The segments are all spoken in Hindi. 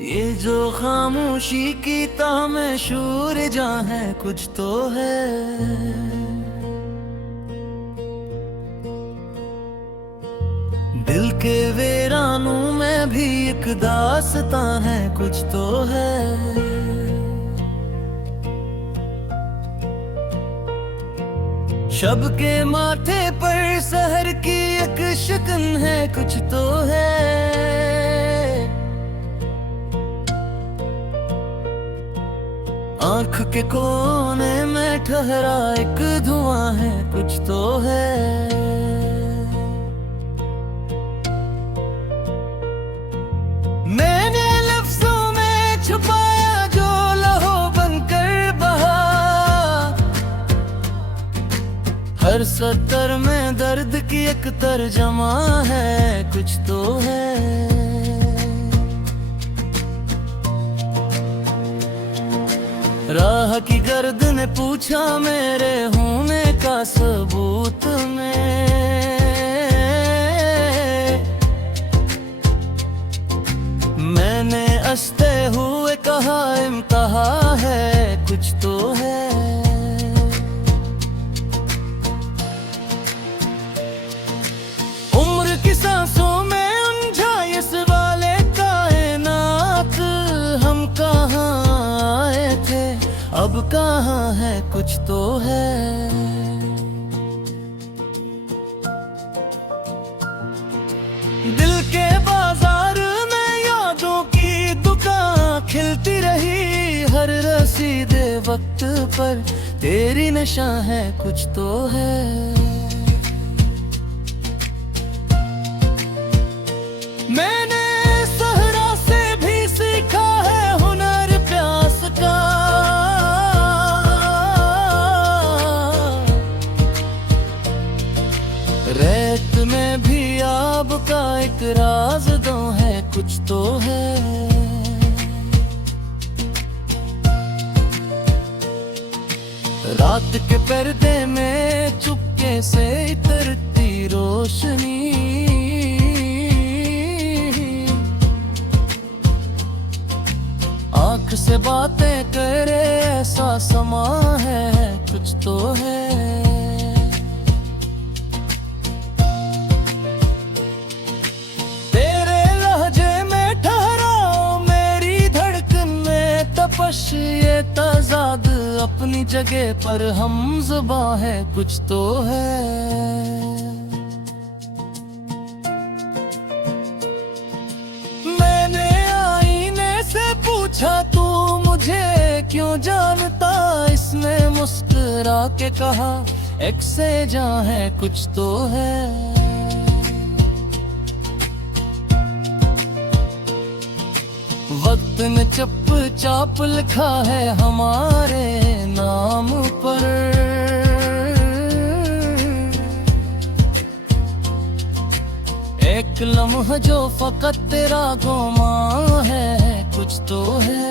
ये जो खामोशी की ताह में शूर जहाँ है कुछ तो है। दिल के वीरानों में भी एक दास्तां है कुछ तो है। शब के माथे पर सहर की एक शिकन है कुछ तो है। आँख के कोने में ठहरा एक धुआं है कुछ तो है। मैंने लफ्जों में छुपाया जो लहो बनकर बहा। हर सतर में दर्द की एक तर्जमा है कुछ तो है। राह की गर्द ने पूछा मेरे होने का सबूत में। मैंने हंसते हुए कहा इम्तिहा है कुछ तो है। उम्र की सांसों में उलझा ये सवाल कायनात। हम कहाँ आए थे अब कहाँ है कुछ तो है। दिल के बाजार में यादों की दुकान खिलती रही। हर रसीदे वक्त पर तेरी नशा है कुछ तो है। मैंने सहरा से भी सीखा है हुनर प्यास का। रेत में भी आब का एक राज दो है कुछ तो है। रात के पर्दे में चुपके से इतरती रोशनी। आँख से बातें करे ऐसा समा है कुछ तो है। ये तजाद अपनी जगह पर हम ज़ुबां है कुछ तो है। मैंने आईने से पूछा तू मुझे क्यों जानता। इसने मुस्कुरा के कहा एक से जहाँ है कुछ तो है। वक्त ने चप चाप लिखा है हमारे नाम पर। एक लम्हा जो फकत तेरा गुमा है कुछ तो है।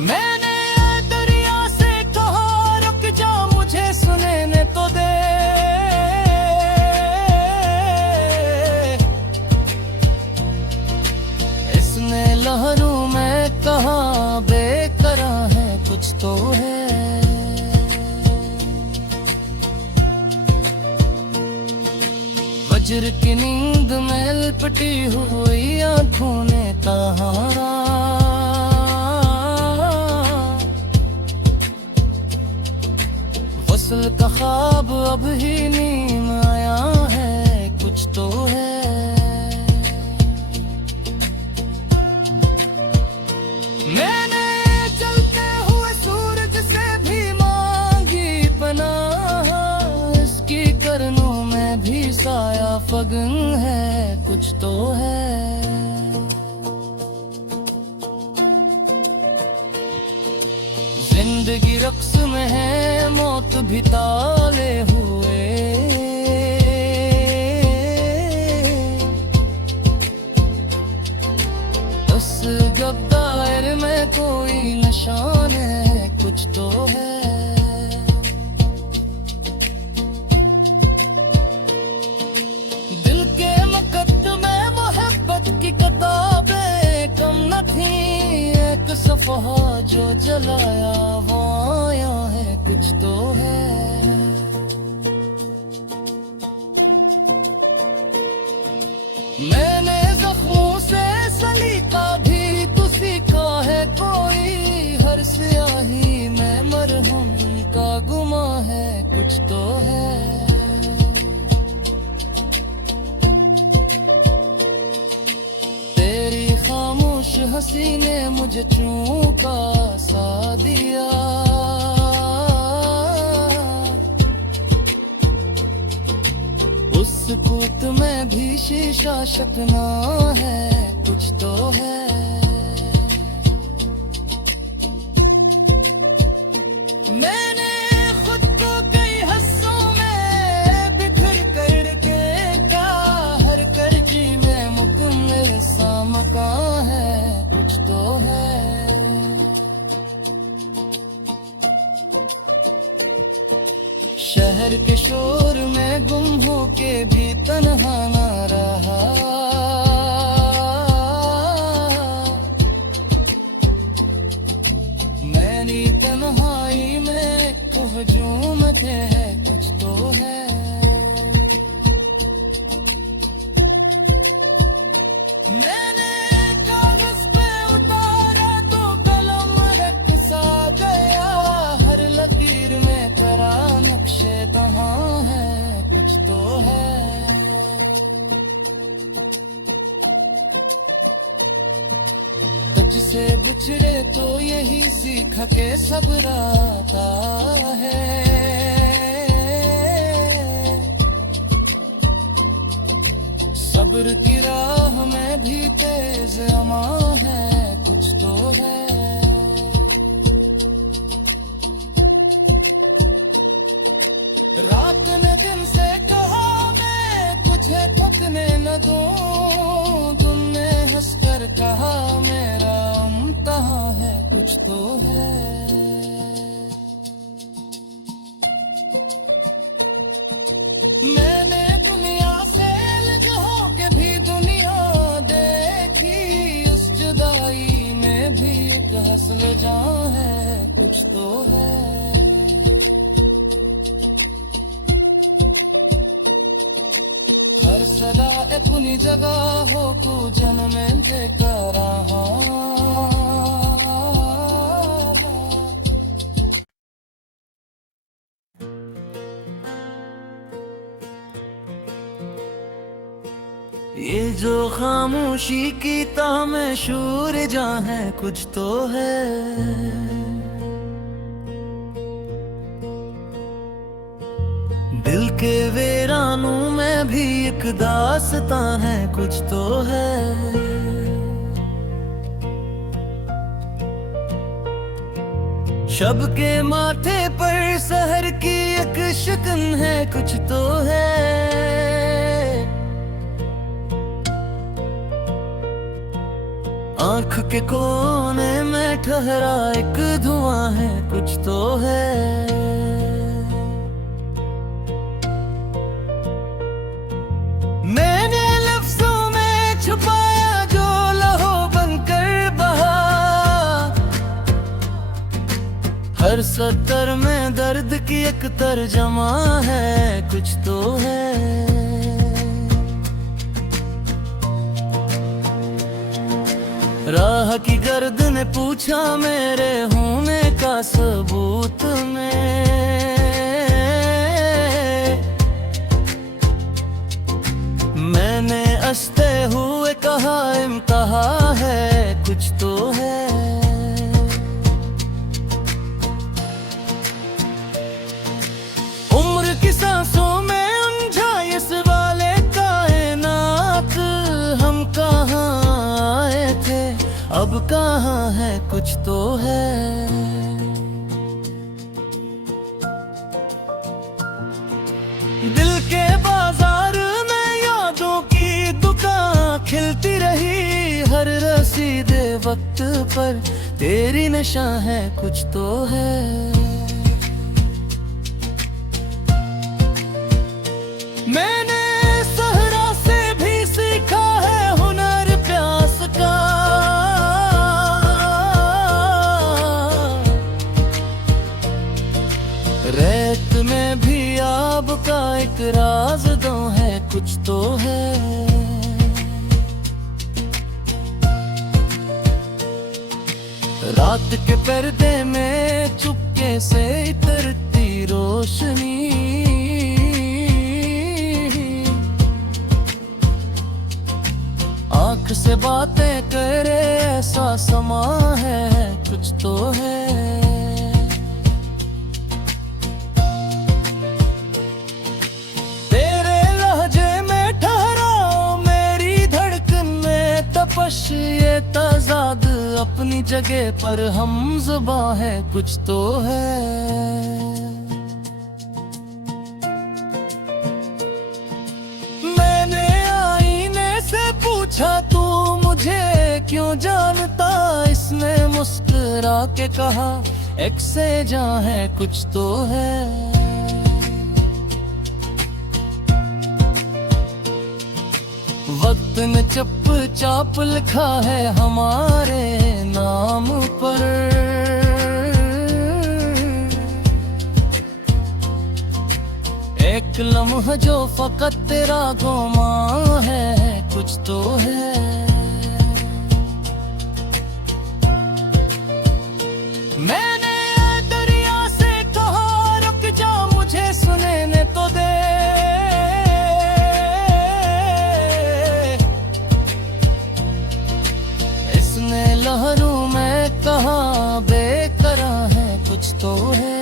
मैंने दरिया से कहा रुक जा मुझे सुनने तो दे। लहरों में कहा बेकरा है कुछ तो है। वज्र की नींद में लिपटी हुई आंखों ने कहा। वसल का ख्वाब अब ही नीम आया है कुछ तो है। मैंने चलते हुए सूरज से भी मांगी पनाह। इसकी करनों में भी साया फगन है कुछ तो है। जिंदगी रक्स में है मौत भी ताले हुए। उस गद्दार में कोई निशान है कुछ तो है। दिल के मकान जलाया वो आया है कुछ तो है। मैंने जख्मों से सलीका भी तो सीखा है कोई, हर स्याही में मरहम का गुमा है कुछ तो है। तेरी खामोश हंसी ने मुझे चूका सा दिया, उस कूत में भी शीशा शकना है कुछ तो है। मैंने खुद को कई हिस्सों में बिखर करके क्या, हर करजी में मुकम्मल सा मकान है कुछ तो है। शहर के शोर में गुम हो के भी तन्हा ना रहा, मैंने तन्हाई में हुजूम थे है कुछ तो है। मैंने कागज पे उतारा तो कलम रख सा गया, हर लकीर में करा नक्शे तहाँ है कुछ तो है। तुझसे बिछड़े तो यही सीखा के सब्र आता है, सब्र की राह में भी तेज अमा है कुछ तो है। रात ने दिन से कहा मैं तुझे थकने न दूं, तुमने हंसकर कहा मेरा इम्तिहां है कुछ तो है। मैंने दुनिया से अलग के भी दुनिया देखी, उस जुदाई में भी एक हंसल जान है कुछ तो है। हर सदा अपनी जगह हो तू जन्म दे करा, ये जो खामोशी की ताह में शूर जहाँ है कुछ तो है। दिल के वीरानों में भी एक दास्तां है कुछ तो है। शब के माथे पर सहर की एक शिकन है कुछ तो है। आंख के कोने में ठहरा एक धुआं है कुछ तो है। मैंने लफ्जों में छुपाया जो लहो बनकर बहा, हर सतर में दर्द की एक तर्जमा है कुछ तो है। राह की गर्द ने पूछा मेरे होने का सबूत में, मैंने हंसते हुए कहा इम्तिहा है कुछ तो है। उम्र की सांसों में उलझा ये सवाले कायनात, हम कहाँ आए थे अब कहाँ है कुछ तो है। दिल के बाजार में यादों की दुकान खिलती रही, हर रसीदे वक्त पर तेरी नशा है कुछ तो है। मैंने सहरा से भी सीखा है हुनर प्यास का, रेत में भी आब का एक राज दो है, कुछ तो है। रात के पर्दे में चुपके से इतरती रोशनी, आंख से बातें करे ऐसा समा है, कुछ तो है। तेरे लहजे में ठहराओ मेरी धड़कन में तपश, ये तजाद अपनी जगह पर हम ज़ुबां है, कुछ तो है। मैंने आईने से पूछा तू मुझे क्यों जानता, इसने मुस्कुरा के कहा एक से जहाँ है, कुछ तो है। वक्त ने चप चाप लिखा है हमारे नाम पर, एक लम्हा जो फकत तेरा गुमा है, कुछ तो है। मैंने दरिया से कहा रुक जा, मुझे सुनने तो दे, लहरों में कहा बेकरा है, कुछ तो है।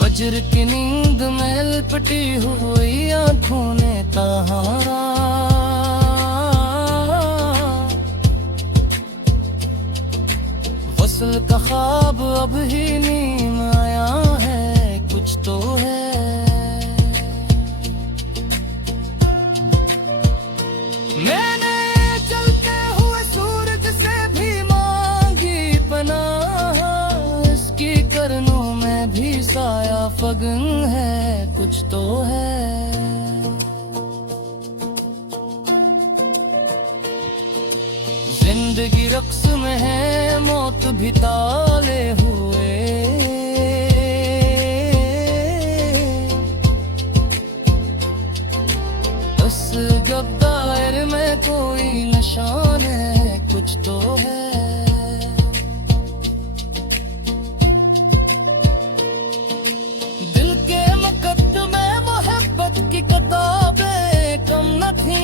वज्र की नींद में लिपटी हुई आंखों ने तहारा, वसल का ख्वाब अब ही नींद आया है, कुछ तो है। मैंने चलते हुए सूरज से भी मांगी पनाह, इसकी करनों में भी साया फगन है, कुछ तो है। जिंदगी रक्स में है, मौत भी ताले हुए, उस गद्दार में कोई निशान है, कुछ तो है। दिल के मुकद्दमे मोहब्बत की किताबें कम न थी,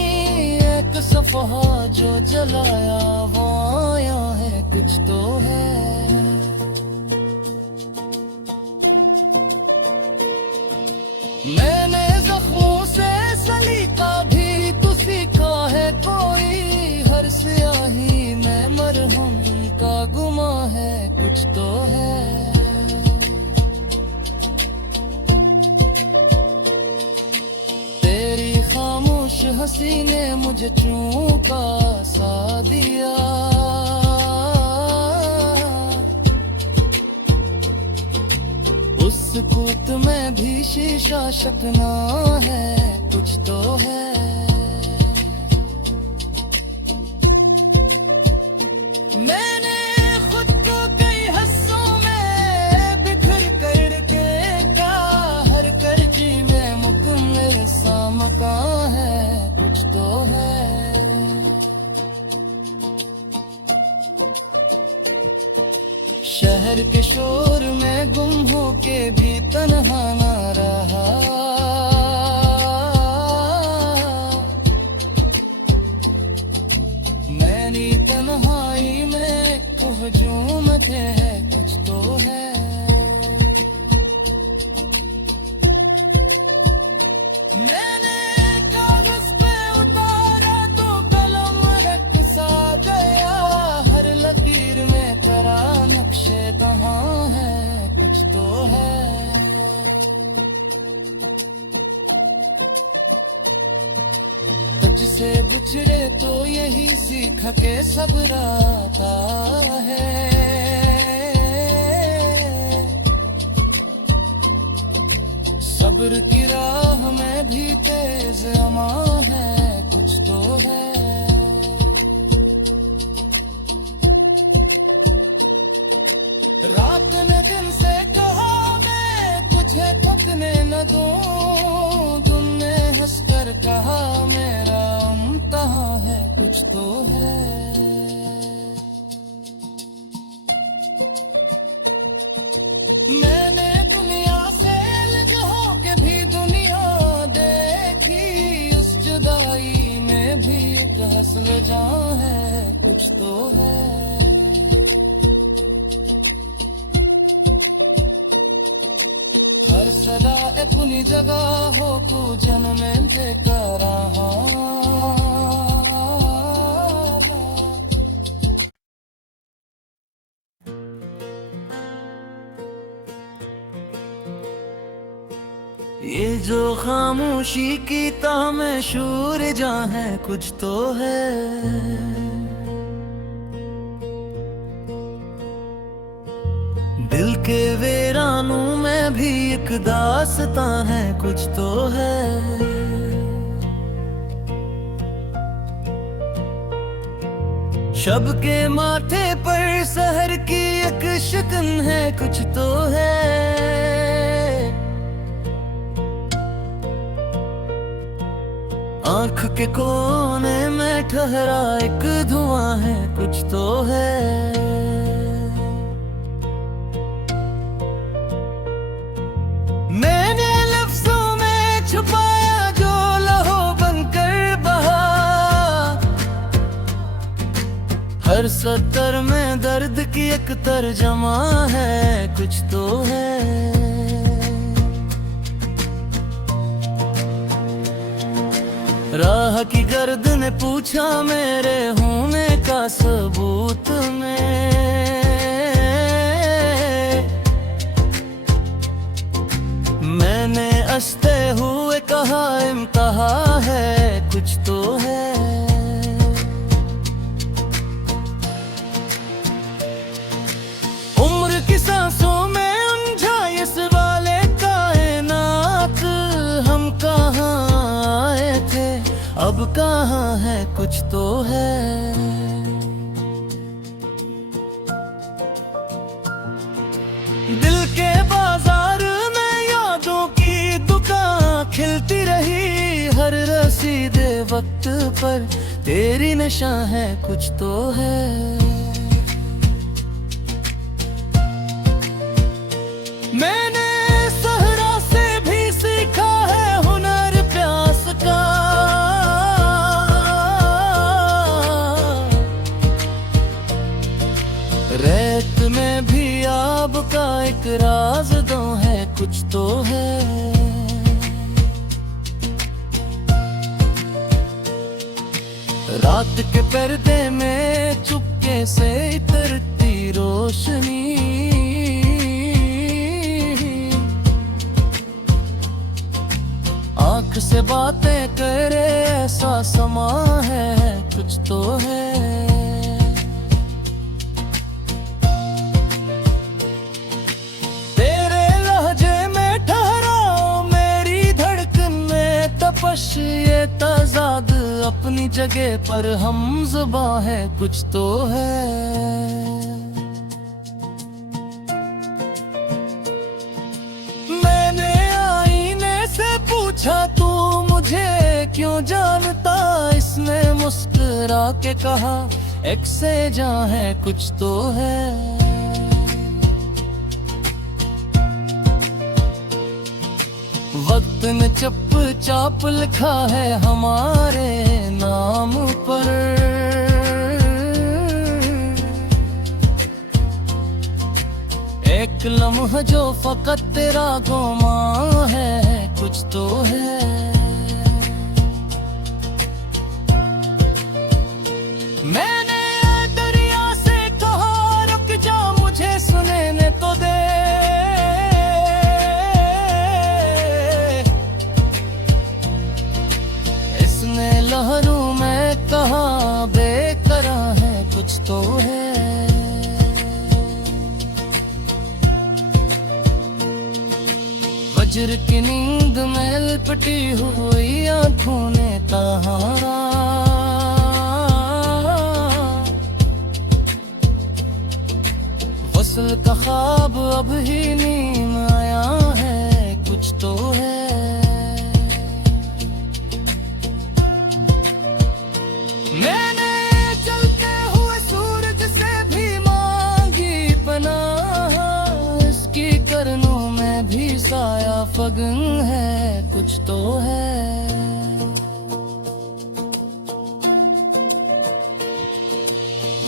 एक सफ़हा जो जलाया वो आया है, कुछ तो है। मैंने जख्मों से सलीका भी तो सीखा है, कोई हर स्याही में मरहम का गुमा है, कुछ तो है। तेरी खामोश हंसी ने मुझे चूका सा दिया, उस कूत में भी शीशा शकना है, कुछ तो है। मैंने खुद को कई हिस्सों में बिखर करके का हर करजी में मुकम्मल सा मकान है, कुछ तो है। शहर के शोर में गुम हो के भी तन्हा ना रहा, मैंने तन्हाई में हुजूम थे, कुछ तो है। मैंने कागज पे उतारा तो कलम रख सा गया, हर लकीर में करा नक्शे कहाँ है, कुछ तो है। तुझसे बिछड़े तो यही सीख के सब्र आता है, सब्र की राह में भी तेज अमा है, कुछ तो है। रात ने दिन से कहा मैं तुझे थकने न दूं, तुमने हंसकर कहा मेरा इम्तिहां है कुछ तो है। मैंने दुनिया से अलग होके भी दुनिया देखी, उस जुदाई में भी एक हंसल जहां है कुछ तो है। हर सदा अपनी जगह हो तू जन्म थे करा। ये जो खामोशी की ताह में शूर जहाँ है कुछ तो है। दिल के वीरानों में भी एक दास्तां है कुछ तो है। शब के माथे पर सहर की एक शिकन है कुछ तो है। आँख के कोने में ठहरा एक धुआं है कुछ तो है। मैंने लफ्जों में छुपाया जो लहो बनकर बहा, हर सतर में दर्द की एक तर्जमा है कुछ तो है। राह की गर्द ने पूछा मेरे होने का सबूत में, मैंने हंसते हुए कहा इम्तिहां है कुछ तो है। उम्र की सांसों में उलझा ये सवाले कायनात, हम कहाँ आए थे अब कहाँ है कुछ तो है। दिल के बाजार में यादों की दुकान खिलती रही, हर रसीदे वक्त पर तेरी निशां है कुछ तो है। मैंने सहरा से भी सीखा है हुनर प्यास का, रेत में भी आब का एक राज दो है कुछ तो है। रात के पर्दे में चुपके से इतरती रोशनी, आँख से बातें करे ऐसा समा है कुछ तो है। ये तजाद अपनी जगह पर हम ज़ुबां है कुछ तो है। मैंने आईने से पूछा तू मुझे क्यों जानता, इसने मुस्कुरा के कहा एक से जहाँ है कुछ तो है। वक्त ने चप चाप लिखा है हमारे नाम पर, एक लम्हा जो फकत तेरा गुमां है कुछ तो है। मैंने दरिया से कहा रुक जा मुझे सुनने तो दे, लहरों में कहा बेकरा है कुछ तो है। वज्र की नींद में लिपटी हुई आंखों ने तहारा, वो वसल का ख्वाब अब ही नीम आया है, कुछ तो है। मैंने चलते हुए सूरज से भी मांगी पनाह, इसकी करनों में भी साया फगन है, कुछ तो है।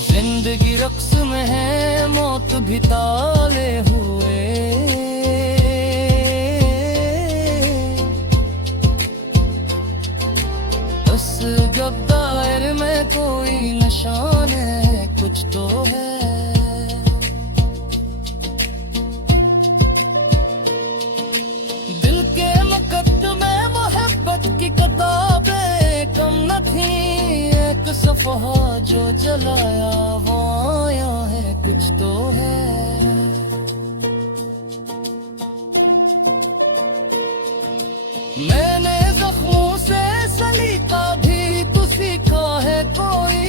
जिंदगी रक्स में है, मौत भी ताले हुए। उस गद्दार में कोई निशान है, कुछ तो है। दिल के मुकद्दमे मोहब्बत की किताबें कम न थी, एक सफ़हा जो जलाया वो आया है, कुछ तो है। मैंने जख्मों से सलीका भी तो सीखा है कोई,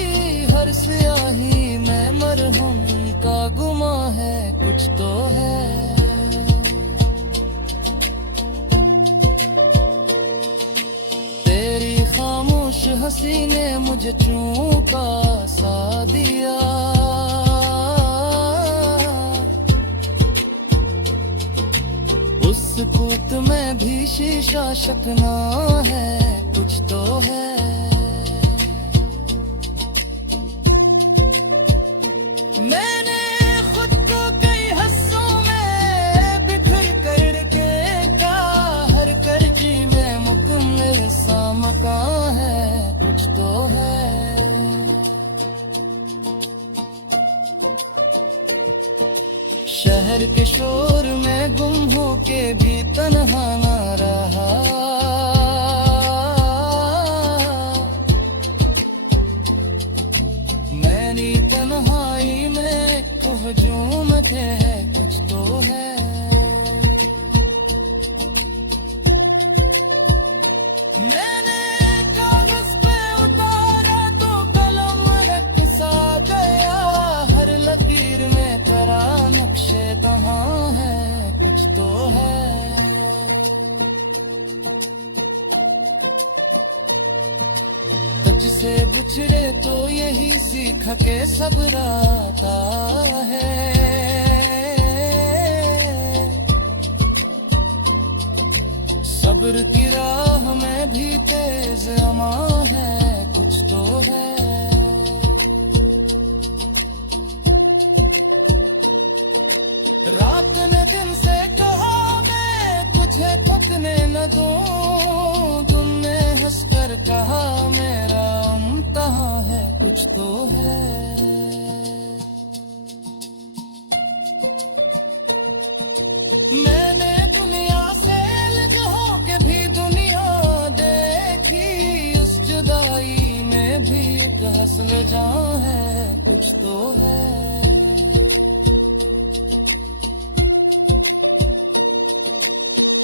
हर स्याही में मरहम का गुमा है, कुछ तो है। हंसी ने मुझे चूका सा दिया, उस कूत में भी शीशा शकना है, कुछ तो है। मैंने खुद को कई हिस्सों में बिखर करके का, हर करजी में मुकम्मल सा मकान है, कुछ तो है। शहर के शोर में गुम हो के भी तन्हा ना रहा, मैंने तन्हाई में हुजूम थे, कुछ तो है। मैंने कागज पे उतारा तो कलम रख सा गया, हर लकीर में करा नक्शे तहाँ है, कुछ तो है। तुझसे बिछड़े तो यही सीख के सब्र आता है, सब्र की राह में भी तेज अमा है, कुछ तो है। रात ने दिन से कहा मैं तुझे थकने न दूं, तुमने हंसकर कहा मेरा इम्तिहां है, कुछ तो है। मैंने दुनिया से अलग होके भी दुनिया देखी, उस जुदाई में भी एक हंसल जान है, कुछ तो है।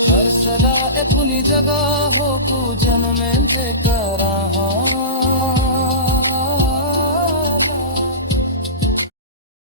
हर सदा अपनी जगह हो तू जन्म से करा,